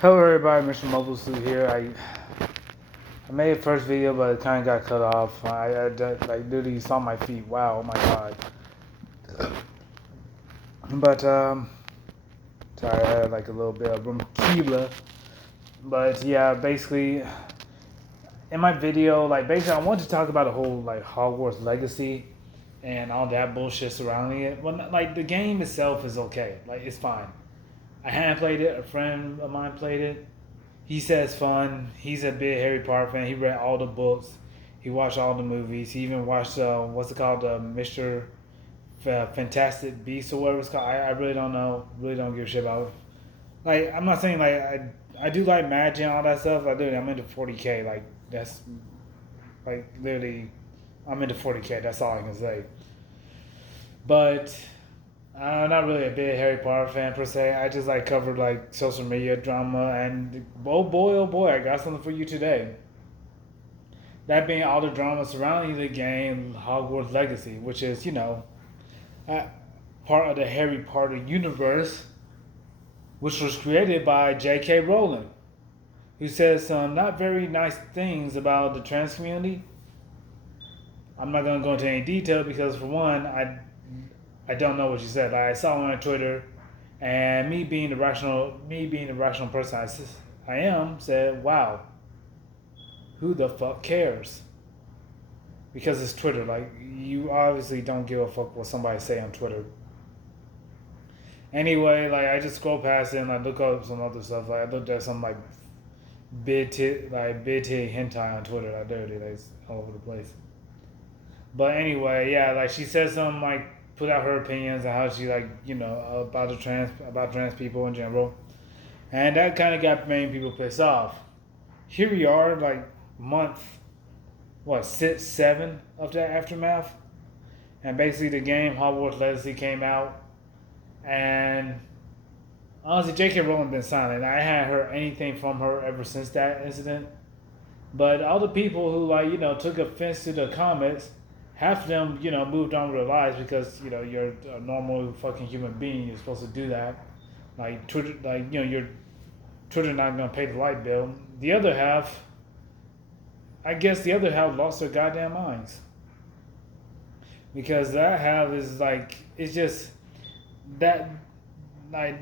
Hello everybody, Mr. Mobile Suit here. I made a first video, but it kind of got cut off. Like literally saw my feet. Wow, oh my god. But sorry, I had like a little bit of tequila. But yeah, basically, in my video, like basically, I wanted to talk about the whole like Hogwarts legacy and all that bullshit surrounding it. Well, like the game itself is okay. Like it's fine. I hadn't played it. A friend of mine played it. He says fun. He's a big Harry Potter fan. He read all the books. He watched all the movies. He even watched what's it called, Mr. Fantastic Beast or whatever it's called. I really don't know. Really don't give a shit about it. Like I'm not saying like I do like magic and all that stuff. Like literally, I'm into 40K. Like that's like literally, I'm into 40K. That's all I can say. But I'm not really a big Harry Potter fan per se. I just like covered like social media drama, and oh boy, I got something for you today. That being all the drama surrounding the game Hogwarts Legacy, which is uh, part of the Harry Potter universe, which was created by J.K. Rowling, who says some not very nice things about the trans community. I'm not gonna go into any detail because for one, I don't know what she said. I saw it on Twitter, and me being the rational person I am, said, "Wow, who the fuck cares?" Because it's Twitter. Like you obviously don't give a fuck what somebody say on Twitter. Anyway, like I just scroll past it and I look up some other stuff. Like I looked at some like big tit hentai on Twitter. Like dirty, like it's all over the place. But anyway, yeah, like she said some like put out her opinions on how she like about trans people in general, and that kind of got many people pissed off. Here we are, like month what 6, 7 of that aftermath, and basically the game Hogwarts Legacy came out, and honestly, J.K. Rowling been silent. I hadn't heard anything from her ever since that incident. But all the people who took offense to the comments, half of them moved on with their lives because you're a normal fucking human being. You're supposed to do that. Like Twitter, your Twitter not gonna pay the light bill. The other half, I guess, lost their goddamn minds because that half is like it's just that like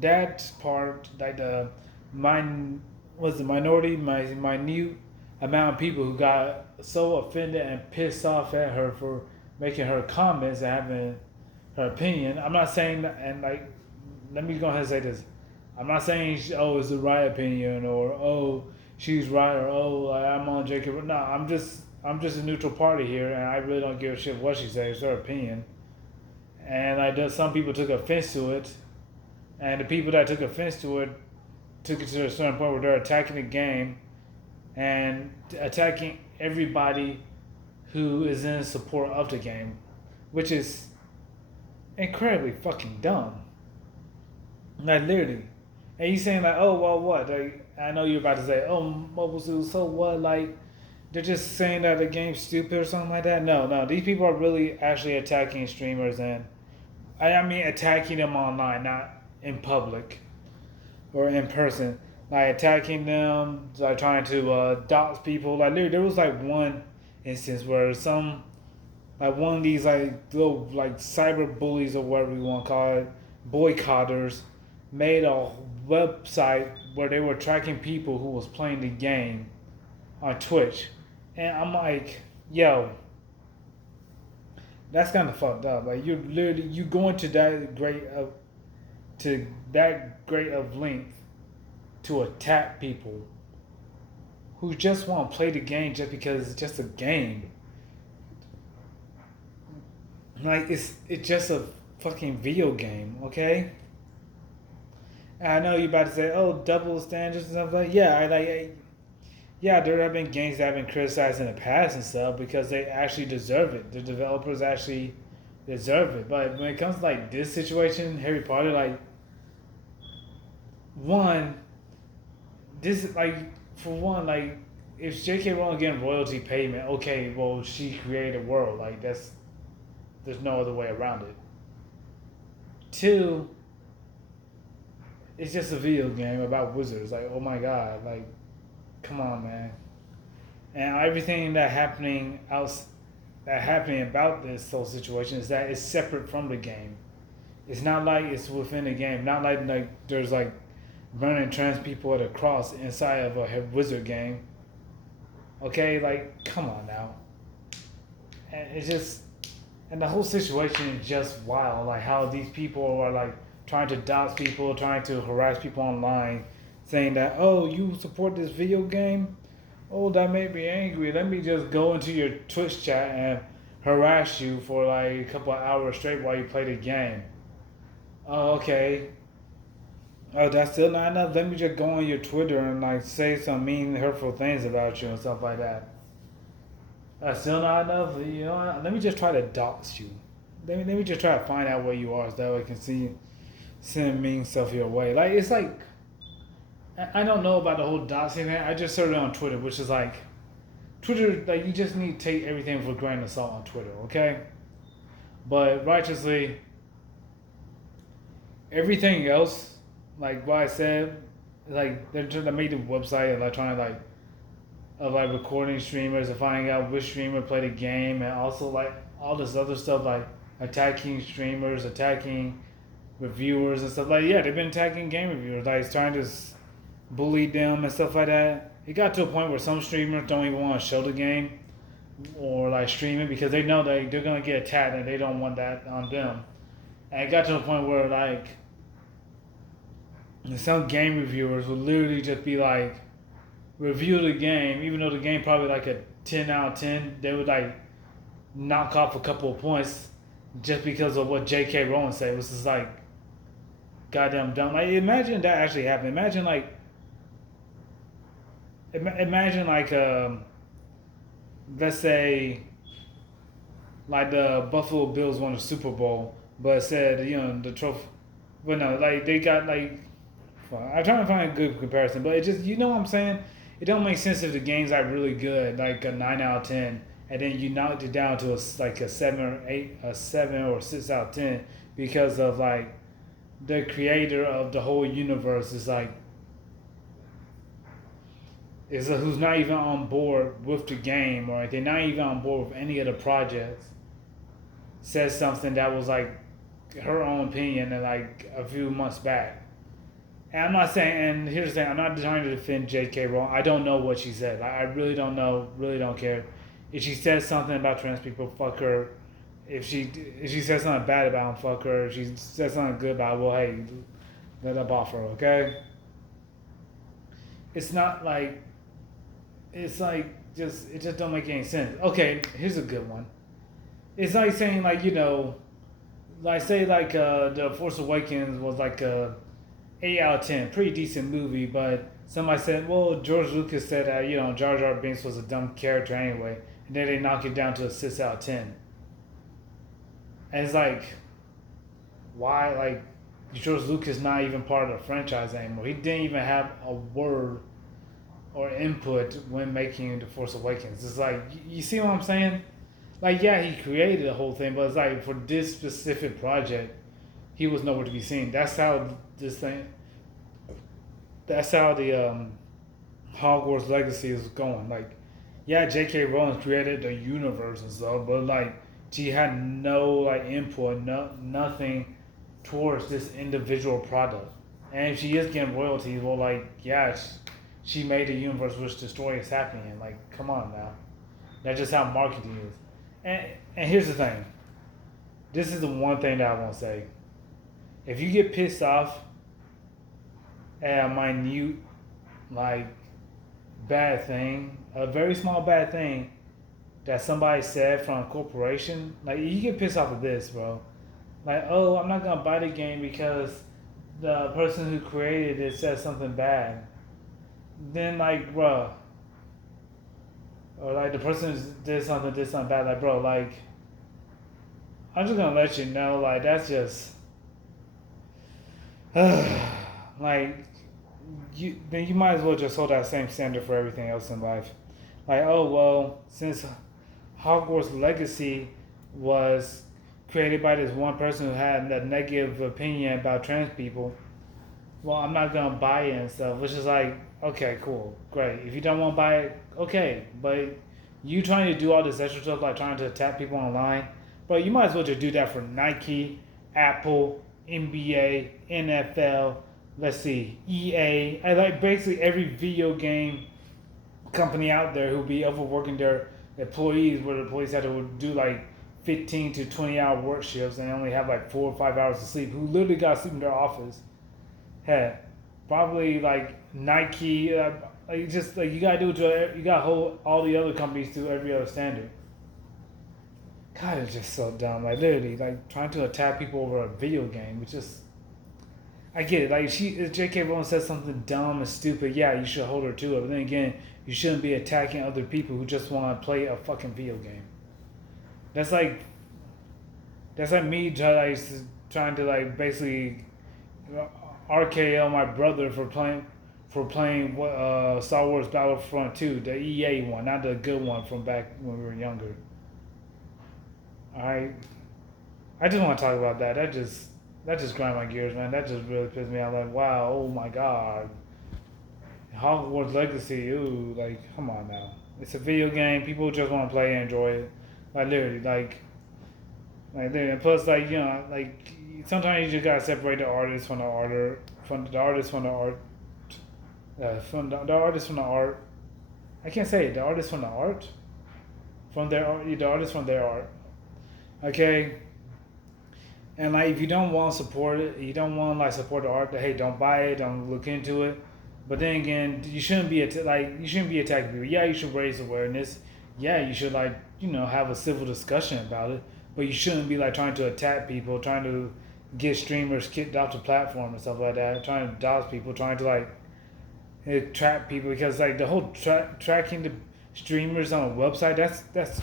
that part like the mine was the minority, my minute amount of people who got so offended and pissed off at her for making her comments and having her opinion. I'm not saying that, and like, let me go ahead and say this. I'm not saying it's the right opinion or she's right or like, I'm on J.K. No, I'm just a neutral party here, and I really don't give a shit what she says. It's her opinion, and some people took offense to it, and the people that took offense to it took it to a certain point where they're attacking the game and attacking everybody who is in support of the game, which is incredibly fucking dumb. Like literally. And you saying like, oh well, what? Like, I know you're about to say, oh, Mobile Suit, so what? Like, they're just saying that the game's stupid or something like that. No, these people are really actually attacking streamers, and I mean attacking them online, not in public or in person, like attacking them, like trying to dox people. Like there was like one instance where some like one of these like little like cyber bullies or whatever you want to call it, boycotters, made a website where they were tracking people who was playing the game on Twitch, and I'm like, yo, that's kind of fucked up. Like you going to that great of length to attack people who just want to play the game just because it's just a game. Like it's just a fucking video game, okay? And I know you're about to say, oh, double standards and stuff like yeah, yeah, there have been games that have been criticized in the past and stuff because they actually deserve it. The developers actually deserve it. But when it comes to like this situation, Harry Potter, like one, this like for one, like if J.K. Rowling getting royalty payment, okay, well she created a world, like there's no other way around it. Two, it's just a video game about wizards. Like, oh my god, like, come on, man. And everything that happening about this whole situation is that it's separate from the game. It's not like it's within the game. Not like there's like burning trans people at a cross inside of a wizard game. Okay, like come on now. And it's just, and the whole situation is just wild. Like how these people are like trying to dox people, trying to harass people online, saying that, oh, you support this video game, oh, that made me angry. Let me just go into your Twitch chat and harass you for like a couple of hours straight while you play the game. Oh, okay. Oh, that's still not enough. Let me just go on your Twitter and like say some mean, hurtful things about you and stuff like that. That's still not enough. You know, what? Let me just try to dox you. Let me just try to find out where you are so that way I can send mean stuff your way. Like it's like I don't know about the whole doxing thing. I just heard it on Twitter, which is like Twitter. Like you just need to take everything for a grain of salt on Twitter, okay? But righteously, everything else, like what I said, like they're trying to make the website and like trying to like of like recording streamers and finding out which streamer played a game, and also like all this other stuff like attacking streamers, attacking reviewers and stuff. Like yeah, they've been attacking game reviewers, like trying to bully them and stuff like that. It got to a point where some streamers don't even want to show the game or like stream it because they know they're gonna get attacked and they don't want that on them. And it got to a point where like some game reviewers would literally just be like review the game, even though the game probably like a 10 out of 10, they would like knock off a couple of points just because of what J.K. Rowling said. It was just like goddamn dumb. Like imagine that actually happened. Imagine like let's say like the Buffalo Bills won the Super Bowl, but said the trophy. But no, like they got like. I'm trying to find a good comparison, but it just what I'm saying. It don't make sense if the game's like really good, like a 9 out of 10, and then you knocked it down to like a 7 or 8, a 7 or 6 out of 10 because of like the creator of the whole universe is like who's not even on board with the game, or they're not even on board with any of the projects, says something that was like her own opinion and like a few months back. And I'm not saying, and here's the thing, I'm not trying to defend J.K. Rowling. I don't know what she said. I really don't know, really don't care. If she says something about trans people, fuck her. If she says something bad about them, fuck her. If she says something good about, well, hey, let up off her, okay? It's not like, it's like, it just don't make any sense. Okay, here's a good one. It's like saying like, like say like The Force Awakens was like a 8 out of 10, pretty decent movie, but somebody said, well, George Lucas said that, Jar Jar Binks was a dumb character anyway, and then they knock it down to a 6 out of 10. And it's like, why, like, George Lucas not even part of the franchise anymore? He didn't even have a word or input when making The Force Awakens. It's like, you see what I'm saying? Like, yeah, he created the whole thing, but it's like, for this specific project, he was nowhere to be seen. That's how the Hogwarts legacy is going. Like, yeah, J.K. Rowling created the universe and stuff, but like she had no like input, nothing towards this individual product. And if she is getting royalties, well, like yeah, she made the universe which the story is happening in. Like, come on now, that's just how marketing is. And here's the thing. This is the one thing that I want to say. If you get pissed off at a minute, like, bad thing, a very small bad thing that somebody said from a corporation, like, you get pissed off at this, bro. Like, oh, I'm not going to buy the game because the person who created it said something bad. Then, like, bro, or like the person did something bad, like, bro, like, I'm just going to let you know, like, that's just... like then you might as well just hold that same standard for everything else in life. Like, oh well, since Hogwarts Legacy was created by this one person who had a negative opinion about trans people, well, I'm not gonna buy it and stuff, which is like, okay, cool, great. If you don't want to buy it, okay, but you trying to do all this extra stuff, like trying to attack people online, but you might as well just do that for Nike, Apple, NBA, NFL, let's see, EA, and like basically every video game company out there who be overworking their employees, where the employees had to do like 15 to 20 hour work shifts and only have like 4 or 5 hours of sleep, who literally got to sleep in their office. Heck, probably like Nike, like just like you gotta do it to, you gotta hold all the other companies to every other standard. God, it's just so dumb. Like literally, like trying to attack people over a video game, which just I get it. Like if J.K. Rowling says something dumb and stupid, yeah, you should hold her to it. But then again, you shouldn't be attacking other people who just want to play a fucking video game. That's like me trying to like basically RKO my brother for playing Star Wars Battlefront 2, the EA one, not the good one from back when we were younger. Alright. I just want to talk about that. That just grind my gears, man. That just really pissed me off. Like, wow, oh my god. Hogwarts Legacy, ooh, like, come on now. It's a video game. People just want to play and enjoy it. Like, literally, like, literally. Plus, like, like, sometimes you just gotta separate the artist from the art, from the artist from the art, the artist from the art. I can't say it. The artist from the art, from their art, the artist from their art. Okay, and like if you don't want to support it, you don't want to like support the art. Hey, don't buy it. Don't look into it. But then again, you shouldn't be like you shouldn't be attacking people. Yeah, you should raise awareness. Yeah, you should like have a civil discussion about it. But you shouldn't be like trying to attack people, trying to get streamers kicked off the platform and stuff like that. Trying to dodge people, trying to like trap people because like the whole tracking the streamers on a website. That's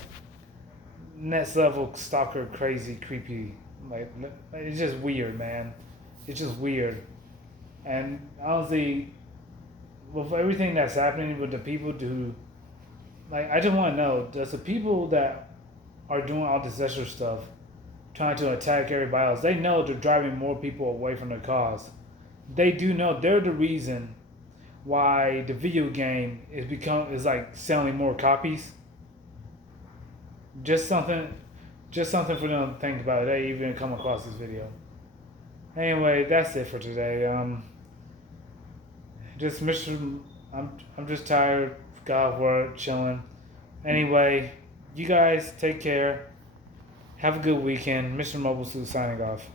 next level stalker crazy creepy. Like it's just weird, man. It's just weird. And honestly, with everything that's happening with the people who, like, I just want to know, does the people that are doing all this extra stuff, trying to attack everybody else, they know they're driving more people away from the cause. They do know they're the reason why the video game is like selling more copies. Just something, just something for them to think about. They even come across this video. Anyway, that's it for today. Just Mr. I'm just tired. Got off work, chilling. Anyway, you guys take care. Have a good weekend. Mr. Mobile Suit signing off.